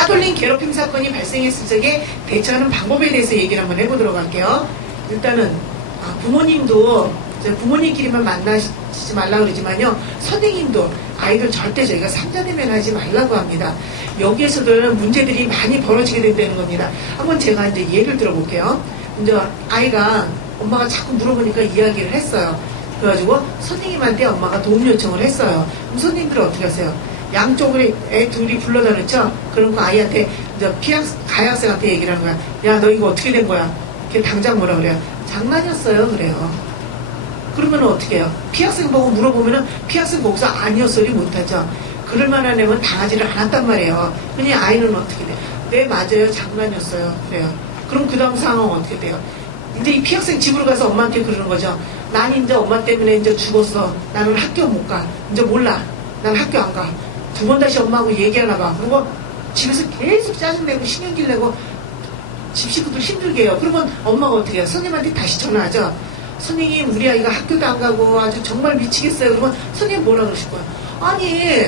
따돌림 괴롭힘 사건이 발생했을 적에 대처하는 방법에 대해서 얘기를 한번 해보도록 할게요. 일단은 부모님도 부모님끼리만 만나지 말라고 그러지만요, 선생님도 아이들 절대 저희가 삼자대면 하지 말라고 합니다. 여기에서도 문제들이 많이 벌어지게 된다는 겁니다. 한번 제가 이제 예를 들어볼게요. 이제 아이가 엄마가 자꾸 물어보니까 이야기를 했어요. 그래가지고 선생님한테 엄마가 도움 요청을 했어요. 그럼 선생님들은 어떻게 하세요? 양쪽으로 애 둘이 불러다 놓죠? 그럼 그 아이한테 이제 가해학생한테 얘기를 하는 거야. 야, 너 이거 어떻게 된 거야? 걔 당장 뭐라 그래요? 장난이었어요. 그래요. 그러면 어떻게 해요? 피학생 보고 물어보면은 피학생 거기서 아니요 소리 못하죠. 그럴 만한 애면 당하지를 않았단 말이에요. 그냥 아이는 어떻게 돼요? 네, 맞아요. 장난이었어요. 그래요. 그럼 그 다음 상황은 어떻게 돼요? 이제 이 피학생 집으로 가서 엄마한테 그러는 거죠. 난 이제 엄마 때문에 이제 죽었어. 나는 학교 못 가. 이제 몰라. 난 학교 안 가. 두 번 다시 엄마하고 얘기하나 봐. 그리고 집에서 계속 짜증내고 신경질 내고 집 식구들 힘들게 해요. 그러면 엄마가 어떻게 해요? 선생님한테 다시 전화하죠. 선생님, 우리 아이가 학교도 안 가고 아주 정말 미치겠어요. 그러면 선생님 뭐라 그러실 거예요? 아니,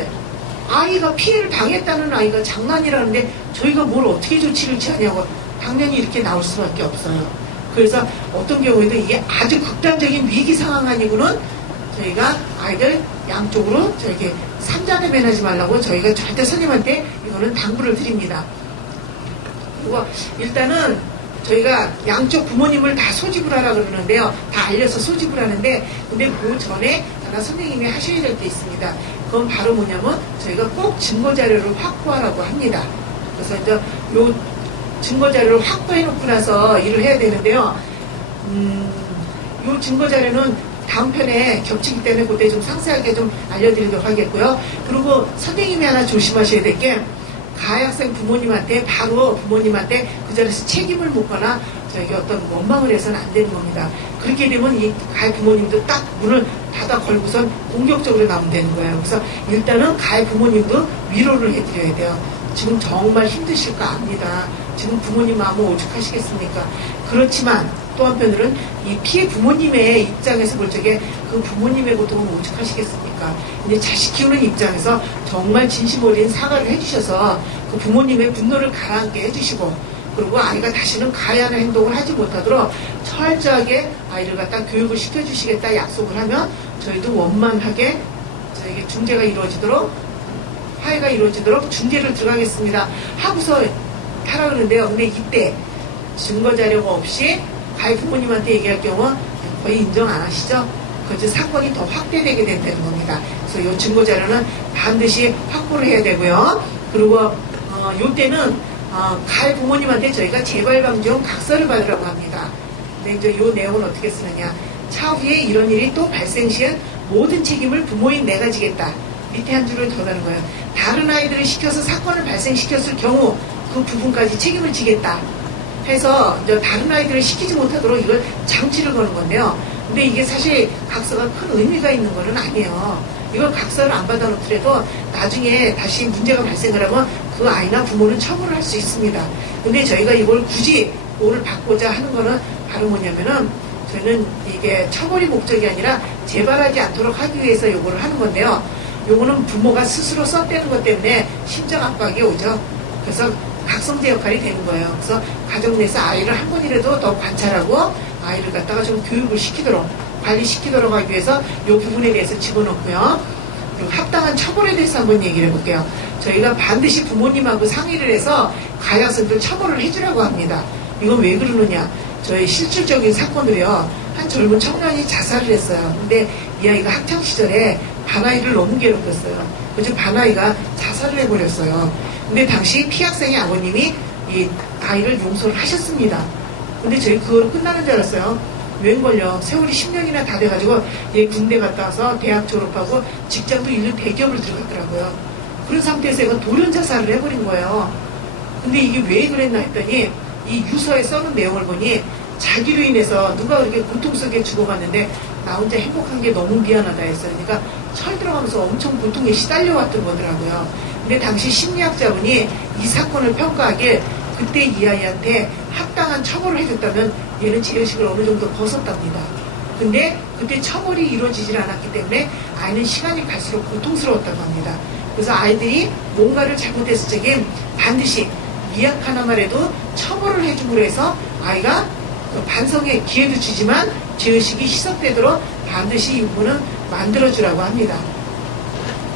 아이가 피해를 당했다는 아이가 장난이라는데 저희가 뭘 어떻게 조치를 취하냐고. 당연히 이렇게 나올 수밖에 없어요. 그래서 어떤 경우에도 이게 아주 극단적인 위기 상황 아니고는 저희가 아이들 양쪽으로 저에게 삼자대면하지 말라고 저희가 절대 선생님한테 이거는 당부를 드립니다. 그리고 일단은 저희가 양쪽 부모님을 다 소집을 하라 그러는데요. 다 알려서 소집을 하는데, 근데 그 전에 하나 선생님이 하셔야 될 게 있습니다. 그건 바로 뭐냐면 저희가 꼭 증거자료를 확보하라고 합니다. 그래서 이제 요 증거자료를 확보해 놓고 나서 일을 해야 되는데요. 요 증거자료는 다음 편에 겹치기 때문에 그때 좀 상세하게 좀 알려드리도록 하겠고요. 그리고 선생님이 하나 조심하셔야 될 게, 가해학생 부모님한테 바로 부모님한테 그 자리에서 책임을 묻거나 저기 어떤 원망을 해서는 안 되는 겁니다. 그렇게 되면 이 가해 부모님도 딱 문을 닫아 걸고선 공격적으로 나오면 되는 거예요. 그래서 일단은 가해 부모님도 위로를 해드려야 돼요. 지금 정말 힘드실 거 압니다. 지금 부모님 마음은 오죽하시겠습니까? 그렇지만 또 한편으로는 이 피해 부모님의 입장에서 볼 적에 그 부모님의 고통은 오죽하시겠습니까? 근데 자식 키우는 입장에서 정말 진심 어린 사과를 해주셔서 그 부모님의 분노를 가라앉게 해주시고, 그리고 아이가 다시는 가해하는 행동을 하지 못하도록 철저하게 아이를 갖다 교육을 시켜주시겠다 약속을 하면 저희도 원만하게 저에게 중재가 이루어지도록, 화해가 이루어지도록 중재를 들어가겠습니다 하고서 하라 그러는데요. 근데 이때 증거자료가 없이 가해 부모님한테 얘기할 경우 거의 인정 안 하시죠? 그래서 사건이 더 확대되게 된다는 겁니다. 그래서 이 증거자료는 반드시 확보를 해야 되고요. 그리고 이때는 가해 부모님한테 저희가 재발방지용 각서를 받으라고 합니다. 근데 이제 이 내용은 어떻게 쓰느냐? 차후에 이런 일이 또 발생 시엔 모든 책임을 부모인 내가 지겠다. 밑에 한 줄을 더 다는 거예요. 다른 아이들을 시켜서 사건을 발생시켰을 경우 그 부분까지 책임을 지겠다 해서 이제 다른 아이들을 시키지 못하도록 이걸 장치를 거는 건데요. 근데 이게 사실 각서가 큰 의미가 있는 거는 아니에요. 이걸 각서를 안 받아놓더라도 나중에 다시 문제가 발생을 하면 그 아이나 부모는 처벌을 할 수 있습니다. 근데 저희가 이걸 굳이 오늘 받고자 하는 거는 바로 뭐냐면은 저희는 이게 처벌이 목적이 아니라 재발하지 않도록 하기 위해서 요거를 하는 건데요. 요거는 부모가 스스로 썼다는 것 때문에 심적 압박이 오죠. 그래서 각성제 역할이 되는 거예요. 그래서 가정 내에서 아이를 한 번이라도 더 관찰하고 아이를 갖다가 좀 교육을 시키도록, 관리시키도록 하기 위해서 이 부분에 대해서 집어넣고요. 그리고 합당한 처벌에 대해서 한번 얘기를 해볼게요. 저희가 반드시 부모님하고 상의를 해서 가해학생들 처벌을 해주라고 합니다. 이건 왜 그러느냐? 저희 실질적인 사건으로요. 한 젊은 청년이 자살을 했어요. 근데 이 아이가 학창시절에 반아이를 너무 괴롭혔어요. 그래서 반아이가 자살을 해버렸어요. 근데 당시 피학생의 아버님이 이 아이를 용서를 하셨습니다. 근데 저희 그거로 끝나는 줄 알았어요. 웬걸요. 세월이 10년이나 다 돼가지고 얘 군대 갔다 와서 대학 졸업하고 직장도 1년 대기업을 들어갔더라고요. 그런 상태에서 얘가 돌연자살을 해버린 거예요. 근데 이게 왜 그랬나 했더니 이 유서에 써놓은 내용을 보니 자기로 인해서 누가 그렇게 고통 속에 죽어갔는데 나 혼자 행복한 게 너무 미안하다 했어요. 그러니까 철 들어가면서 엄청 고통에 시달려왔던 거더라고요. 근데 당시 심리학자분이 이 사건을 평가하기에 그때 이 아이한테 합당한 처벌을 해줬다면 얘는 죄의식을 어느 정도 벗었답니다. 근데 그때 처벌이 이루어지질 않았기 때문에 아이는 시간이 갈수록 고통스러웠다고 합니다. 그래서 아이들이 뭔가를 잘못했을 적에 반드시 미약 하나만 해도 처벌을 해줌으로 해서 아이가 반성의 기회도 주지만 죄의식이 희석되도록 반드시 이 부분은 만들어주라고 합니다.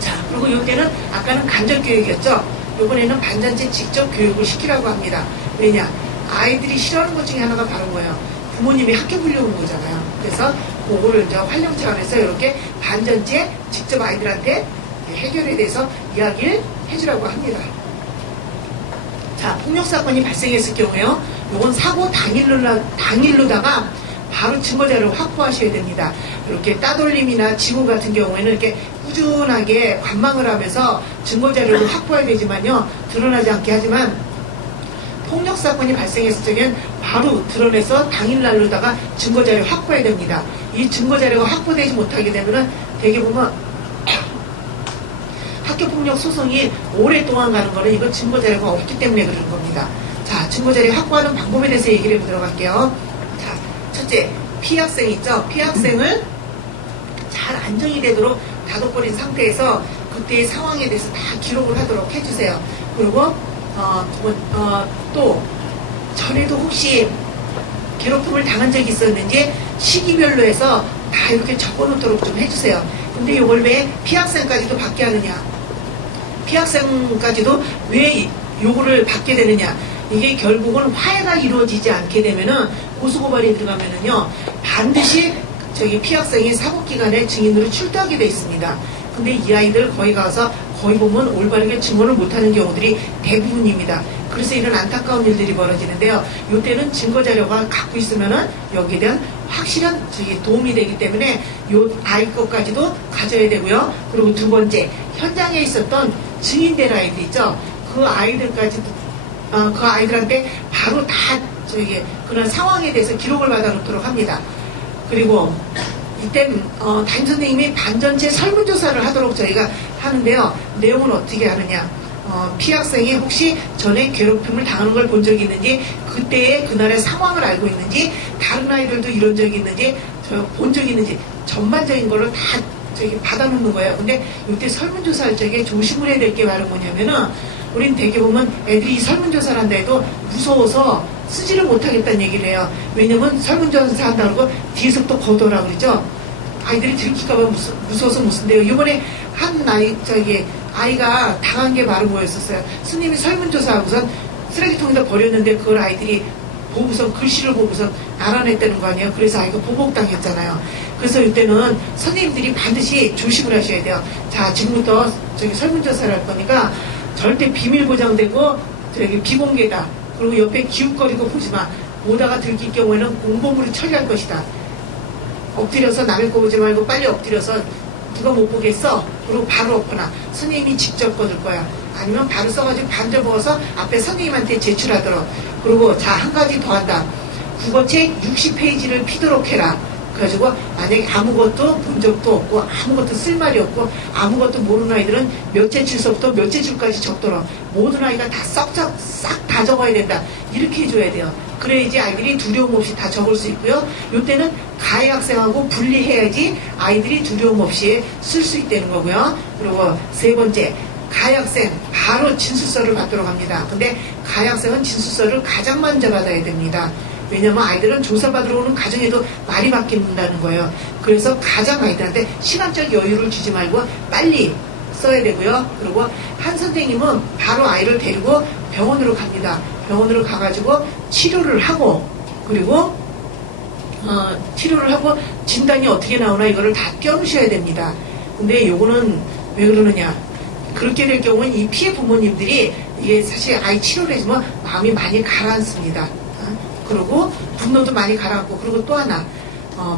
자, 그리고 이때는 아까는 간접교육이었죠. 이번에는 반전체 직접 교육을 시키라고 합니다. 왜냐? 아이들이 싫어하는 것 중에 하나가 바로 뭐예요? 부모님이 학교 불려오는 거잖아요. 그래서 그거를 이제 활용 차원에서 이렇게 반전체 직접 아이들한테 해결에 대해서 이야기를 해주라고 합니다. 자, 폭력사건이 발생했을 경우에요. 요건 사고 당일로다가 바로 증거자료를 확보하셔야 됩니다. 이렇게 따돌림이나 지구 같은 경우에는 이렇게 꾸준하게 관망을 하면서 증거자료를 확보해야 되지만요. 드러나지 않게 하지만 폭력사건이 발생했을 적엔 바로 드러내서 당일날로다가 증거자료 확보해야 됩니다. 이 증거자료가 확보되지 못하게 되면은 되게 보면 학교폭력 소송이 오랫동안 가는 거는 이건 증거자료가 없기 때문에 그러는 겁니다. 자, 증거자료 확보하는 방법에 대해서 얘기를 해보도록 할게요. 자, 첫째, 피해 학생 있죠? 피해 학생을 잘 안정이 되도록 다독거린 상태에서 그때의 상황에 대해서 다 기록을 하도록 해주세요. 그리고 또 전에도 혹시 괴롭힘을 당한 적이 있었는지 시기별로 해서 다 이렇게 적어놓도록 좀 해주세요. 근데 이걸 왜 피학생까지도 받게 하느냐? 피학생까지도 왜 요거를 받게 되느냐? 이게 결국은 화해가 이루어지지 않게 되면은 고소고발이 들어가면은요 반드시 저기 피학생이 사법기관에 증인으로 출두하게 돼 있습니다. 근데 이 아이들 거기 가서 거의 보면 올바르게 증언을 못하는 경우들이 대부분입니다. 그래서 이런 안타까운 일들이 벌어지는데요. 이때는 증거자료가 갖고 있으면은 여기에 대한 확실한 도움이 되기 때문에 요 아이 것까지도 가져야 되고요. 그리고 두 번째, 현장에 있었던 증인될 아이들 있죠. 그 아이들까지도 그 아이들한테 바로 다 그런 상황에 대해서 기록을 받아놓도록 합니다. 그리고 이때 담임선생님이 반전체 설문조사를 하도록 저희가 하는데요. 내용은 어떻게 하느냐? 피학생이 혹시 전에 괴롭힘을 당하는 걸 본 적이 있는지, 그때의 그날의 상황을 알고 있는지, 다른 아이들도 이런 적이 있는지, 본 적이 있는지 전반적인 거를 다 받아놓는 거예요. 근데 이때 설문조사할 적에 조심을 해야 될 게 바로 뭐냐면은 우린 되게 보면 애들이 이 설문조사를 한다 해도 무서워서 쓰지를 못하겠다는 얘기를 해요. 왜냐면 설문조사 한다고 그러고 뒤에서 또 거둬라 그러죠. 아이들이 들킬까봐 무서워서 못 쓴대요. 이번에 한 아이가 당한 게 바로 뭐였었어요. 스님이 설문조사하고선 쓰레기통에다 버렸는데 그걸 아이들이 보고선 글씨를 보고선 알아냈다는 거 아니에요. 그래서 아이가 보복당했잖아요. 그래서 이때는 선생님들이 반드시 조심을 하셔야 돼요. 자, 지금부터 설문조사를 할 거니까 절대 비밀 보장되고 비공개다. 그리고 옆에 기웃거리고 보지 마. 보다가 들킬 경우에는 공범으로 처리할 것이다. 엎드려서 남의 거 보지 말고 빨리 엎드려서 누가 못 보겠어? 그리고 바로 엎거나 선생님이 직접 거둘 거야. 아니면 바로 써가지고 반절 먹어서 앞에 선생님한테 제출하도록. 그리고 자, 한 가지 더 한다. 국어책 60페이지를 피도록 해라. 그래가지고 만약에 아무것도 본 적도 없고 아무것도 쓸 말이 없고 아무것도 모르는 아이들은 몇째 줄서부터 몇째 줄까지 적도록 모든 아이가 다 싹 다 적어야 된다. 이렇게 해줘야 돼요. 그래야지 아이들이 두려움 없이 다 적을 수 있고요. 이때는 가해 학생하고 분리해야지 아이들이 두려움 없이 쓸 수 있다는 거고요. 그리고 세 번째, 가해 학생 바로 진술서를 받도록 합니다. 근데 가해 학생은 진술서를 가장 먼저 받아야 됩니다. 왜냐면 아이들은 조사받으러 오는 가정에도 말이 바뀐다는 거예요. 그래서 가장 아이들한테 시간적 여유를 주지 말고 빨리 써야 되고요. 그리고 한 선생님은 바로 아이를 데리고 병원으로 갑니다. 병원으로 가가지고 치료를 하고, 그리고 치료를 하고 진단이 어떻게 나오나 이거를 다 껴놓으셔야 됩니다. 근데 요거는 왜 그러느냐? 그렇게 될 경우는 이 피해 부모님들이 이게 사실 아이 치료를 해주면 마음이 많이 가라앉습니다. 그리고 분노도 많이 가라앉고, 그리고 또 하나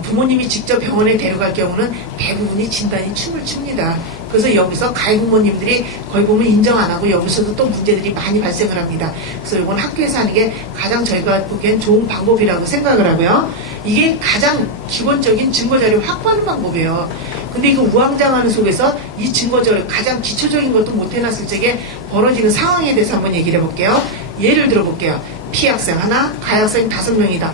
부모님이 직접 병원에 데려갈 경우는 대부분이 진단이 춤을 춥니다. 그래서 여기서 가해 부모님들이 거의 보면 인정 안 하고 여기서도 또 문제들이 많이 발생을 합니다. 그래서 이건 학교에서 하는 게 가장 저희가 보기엔 좋은 방법이라고 생각을 하고요. 이게 가장 기본적인 증거자료 확보하는 방법이에요. 근데 이거 우왕좌왕하는 속에서 이 증거자료 가장 기초적인 것도 못 해놨을 적에 벌어지는 상황에 대해서 한번 얘기를 해볼게요. 예를 들어볼게요. 피해 학생 하나, 가해 학생 5명이다.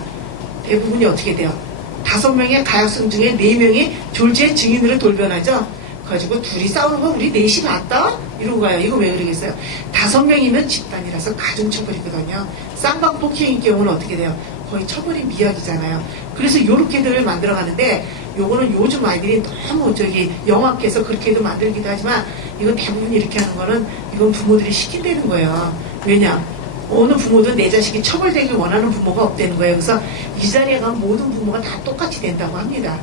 대부분이 어떻게 돼요? 5명의 가해 학생 중에 4명이 졸지에 증인으로 돌변하죠. 그래가지고 둘이 싸우는 거 우리 넷이 봤다? 이러고 가요. 이거 왜 그러겠어요? 5명이면 집단이라서 가중처벌이거든요. 쌍방폭행인 경우는 어떻게 돼요? 거의 처벌이 미약이잖아요. 그래서 요렇게들 만들어가는데 요거는 요즘 아이들이 너무 영악해서 그렇게도 만들기도 하지만 이건 대부분 이렇게 하는 거는 이건 부모들이 시킨다는 거예요. 왜냐? 어느 부모든 내 자식이 처벌되길 원하는 부모가 없다는 거예요. 그래서 이 자리에 가면 모든 부모가 다 똑같이 된다고 합니다.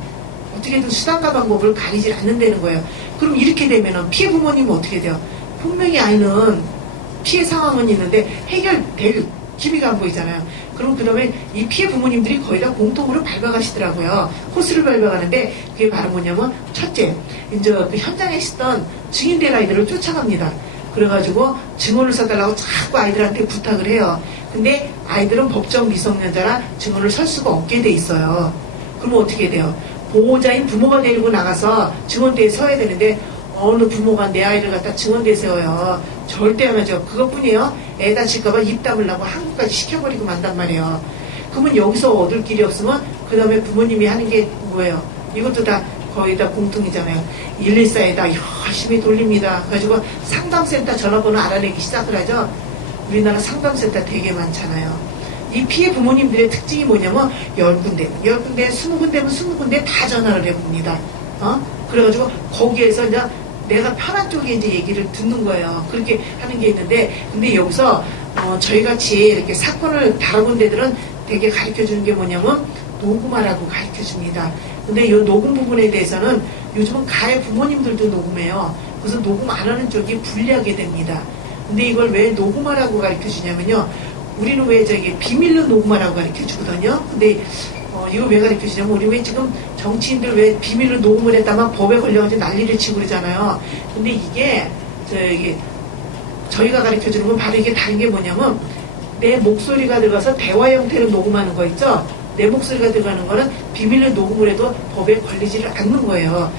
어떻게든 수단과 방법을 가리질 않는다는 거예요. 그럼 이렇게 되면은 피해 부모님은 어떻게 돼요? 분명히 아이는 피해 상황은 있는데 해결될 기미가 안 보이잖아요. 그럼 그 다음에 이 피해 부모님들이 거의 다 공통으로 밟아가시더라고요. 코스를 밟아가는데 그게 바로 뭐냐면 첫째, 이제 그 현장에 있었던 증인될 아이들을 쫓아갑니다. 그래가지고 증언을 써달라고 자꾸 아이들한테 부탁을 해요. 근데 아이들은 법정 미성년자라 증언을 설 수가 없게 돼 있어요. 그러면 어떻게 돼요? 보호자인 부모가 데리고 나가서 증언대에 서야 되는데 어느 부모가 내 아이를 갖다 증언대에 세워요. 절대 안 하죠. 그것뿐이에요. 애 다칠까봐 입 다물라고 한국까지 시켜버리고 만단 말이에요. 그러면 여기서 얻을 길이 없으면 그 다음에 부모님이 하는 게 뭐예요? 이것도 다 거의 다 공통이잖아요. 114에다 열심히 돌립니다. 그래가지고 상담센터 전화번호 알아내기 시작을 하죠. 우리나라 상담센터 되게 많잖아요. 이 피해 부모님들의 특징이 뭐냐면 10군데, 20군데면 20군데 다 전화를 해봅니다. 그래가지고 거기에서 이제 내가 편한 쪽에 이제 얘기를 듣는 거예요. 그렇게 하는 게 있는데, 근데 여기서 저희 같이 이렇게 사건을 다뤄본 데들은 되게 가르쳐 주는 게 뭐냐면 녹음하라고 가르쳐 줍니다. 근데 이 녹음 부분에 대해서는 요즘은 가해 부모님들도 녹음해요. 그래서 녹음 안 하는 쪽이 불리하게 됩니다. 근데 이걸 왜 녹음하라고 가르쳐 주냐면요. 우리는 왜 비밀로 녹음하라고 가르쳐 주거든요. 근데 이거 왜 가르쳐 주냐면 우리 왜 지금 정치인들 왜 비밀로 녹음을 했다만 법에 걸려가지고 난리를 치고 그러잖아요. 근데 이게 저희가 가르쳐 주는 건 바로 이게 다른 게 뭐냐면 내 목소리가 들어가서 대화 형태로 녹음하는 거 있죠. 내 목소리가 들어가는 거는 비밀로 녹음을 해도 법에 걸리지를 않는 거예요.